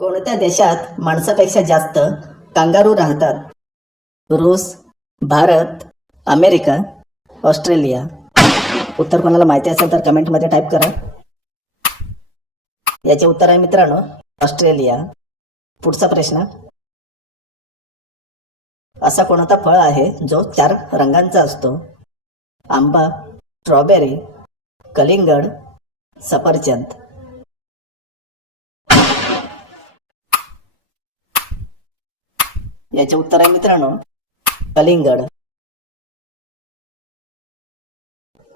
कोणत्या देशात माणसापेक्षा जास्त कांगारू राहतात? रूस, भारत, अमेरिका, ऑस्ट्रेलिया. उत्तर कोणाला माहिती असेल तर कमेंटमध्ये टाईप करा. याचे उत्तर आहे मित्रांनो ऑस्ट्रेलिया. पुढचा प्रश्न. असा कोणता फळ आहे जो 4 रंगांचा असतो? आंबा, स्ट्रॉबेरी, कलिंगड, सफरचंद. याचे उत्तर आहे मित्रांनो कलिंगड.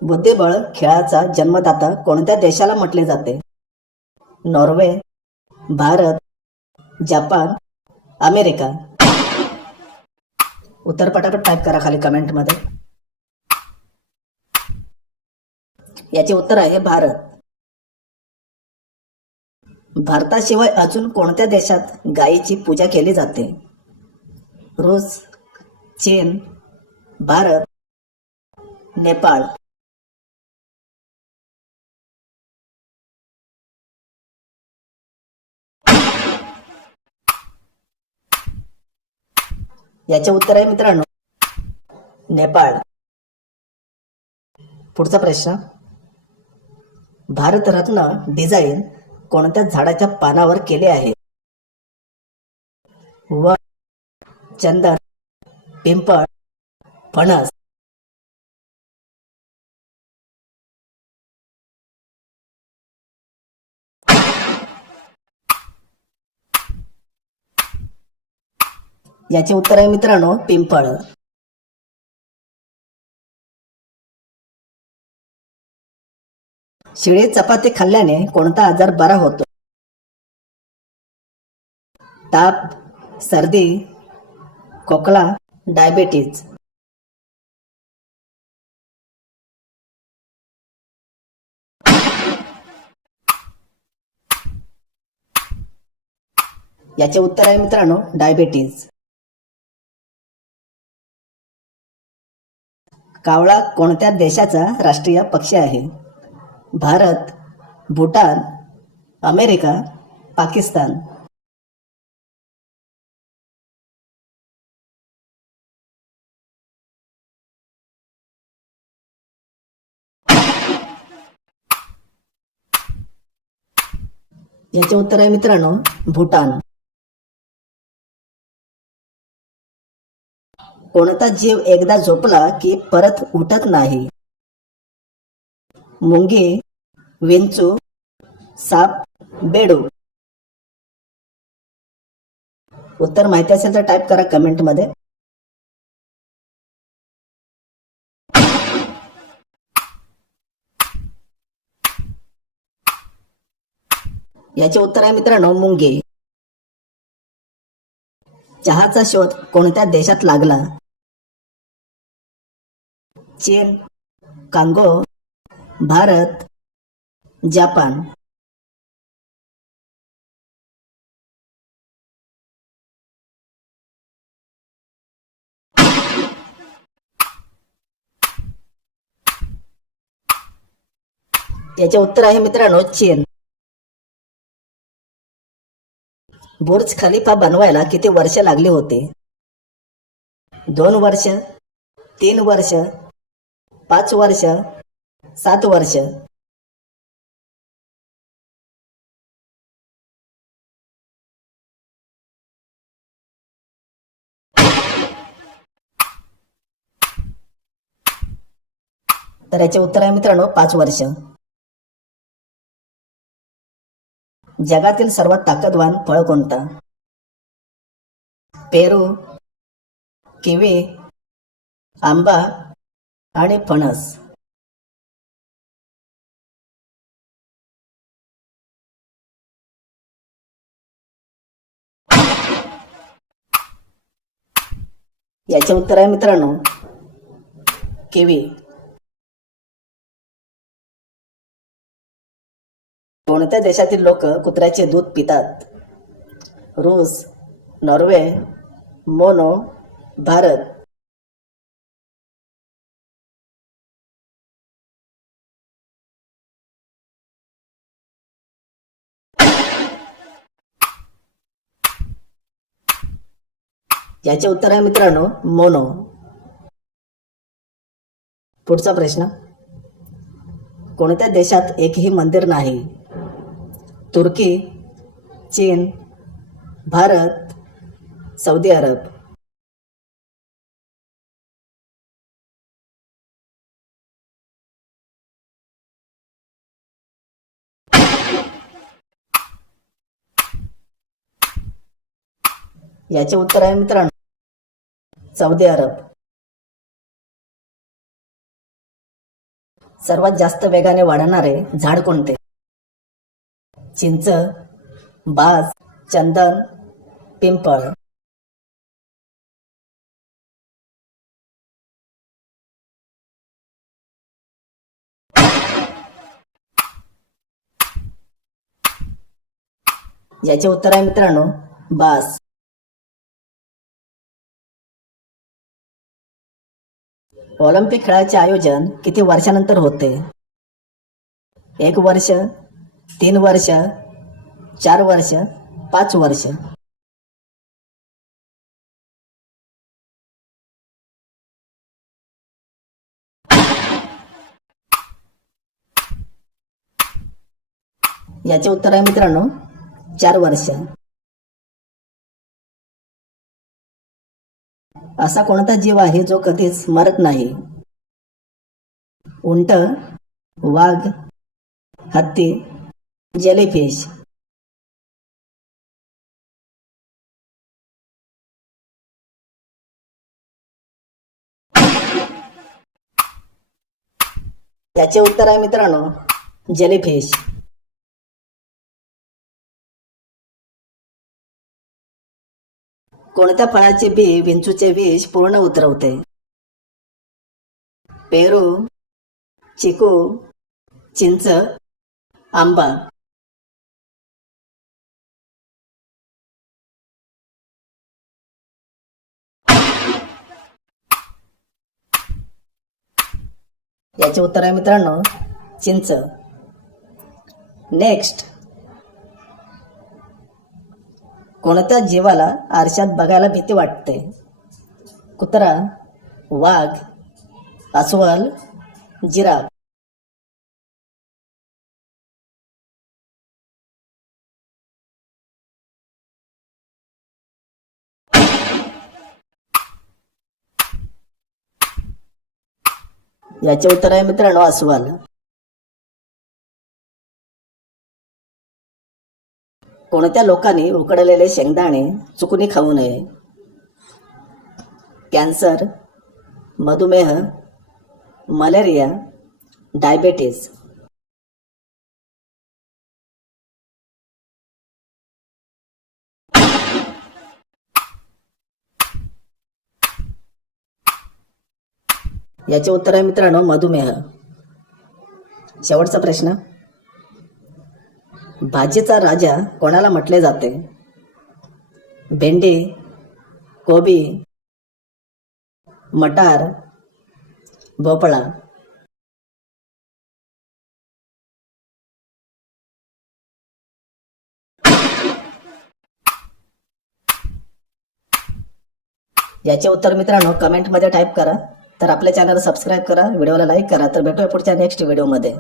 बुद्धिबळ खेळाचा जन्मदाता कोणत्या देशाला म्हटले जाते? Norway, Bharat, Japan, America. उत्तर पटापट टाईप करा खाली कमेंटमध्ये. याचे उत्तर आहे भारत. भारताशिवाय अजून कोणत्या देशात गायीची पूजा केली जाते? रूस, चीन, भारत, नेपाळ. याचे उत्तर आहे मित्रांनो नेपाळ. पुढचा प्रश्न. भारतरत्न डिझाईन कोणत्या झाडाच्या पानावर केले आहे? वड, चंदन, पिंपळ, फणस. याचे उत्तर आहे मित्रांनो पिंपळ. शिळी चपाती खाल्ल्याने कोणता आजार बरा होतो? ताप, सर्दी, खोकला, डायबेटीज. याचे उत्तर आहे मित्रांनो डायबेटीज. कावळा कोणत्या देशाचा राष्ट्रीय पक्षी आहे? भारत, भूटान, अमेरिका, पाकिस्तान. याचे उत्तर आहे मित्रांनो भूटान. कोणता जीव एकदा झोपला की परत उठत नाही? मुंगी, विंचू, साप, बेडूक. उत्तर माहिती असेल तर टाईप करा कमेंटमध्ये. याचे उत्तर आहे मित्रांनो मुंगी. चहाचा शोध कोणत्या देशात लागला? चीन, कांगो, भारत, जपान. याचे उत्तर आहे मित्रांनो चीन. बुर्ज खलिफा बनवायला किती वर्ष लागली होती? 2 वर्ष, 3 वर्ष, 5 वर्ष, 7 वर्ष. तर याचे उत्तर आहे मित्रांनो 5 वर्ष. जगातील सर्वात ताकदवान फळ कोणता? पेरू, किवी, आंबा आणि फणस. याचे उत्तर आहे मित्रांनो किवी. कोणत्या देशातील लोक कुत्र्याचे दूध पितात? रूस, नॉर्वे, मोनो, भारत. याचे उत्तर आहे मित्रांनो मोनो. पुढचा प्रश्न, कोणत्या देशात एकही मंदिर नाही? तुर्की, चीन, भारत, सौदी अरब. याचे उत्तर आहे मित्रांनो सौदी अरब. सर्वात जास्त वेगाने वाढणारे झाड कोणते? चिंच, बाज, चंदन, पिंपळ. याचे उत्तर आहे मित्रांनो बास. ऑलिम्पिक खेळाचे आयोजन किती वर्षानंतर होते? 1 वर्ष, 3 वर्ष, 4 वर्ष, 5 वर्ष. याचे उत्तर आहे मित्रांनो 4 वर्ष. असा कोणता जीव आहे जो कधीच मरत नाही? उंट, वाघ, हत्ती, जेलीफिश. याचे उत्तर आहे मित्रांनो जेलीफिश. कोणत्या फळाचे बी विंचूचे विष पूर्ण उतरवते? पेरू, चिकू, चिंच, आंबा. याचे उत्तर आहे मित्रांनो चिंच. नेक्स्ट, कोणत्या जीवाला आरशात बघायला भीती वाटते? कुत्रा, वाघ, अस्वल, जिराफ. याचे उत्तर आहे मित्रांनो अस्वल. कोणत्या लोकांनी उकडलेले शेंगदाणे चुकून खाऊ नये? कॅन्सर, मधुमेह, मलेरिया, डायबेटीस. याचे उत्तर आहे मित्रांनो मधुमेह. शेवटचा प्रश्न, भाजीचा राजा कोणाला म्हटले जाते? भेंडी, कोबी, मटार, भोपळा. याचे उत्तर मित्रांनो कमेंटमध्ये टाईप करा. तर आपल्या चॅनल सबस्क्राईब करा, व्हिडिओला लाईक करा. तर भेटूया पुढच्या नेक्स्ट व्हिडिओमध्ये.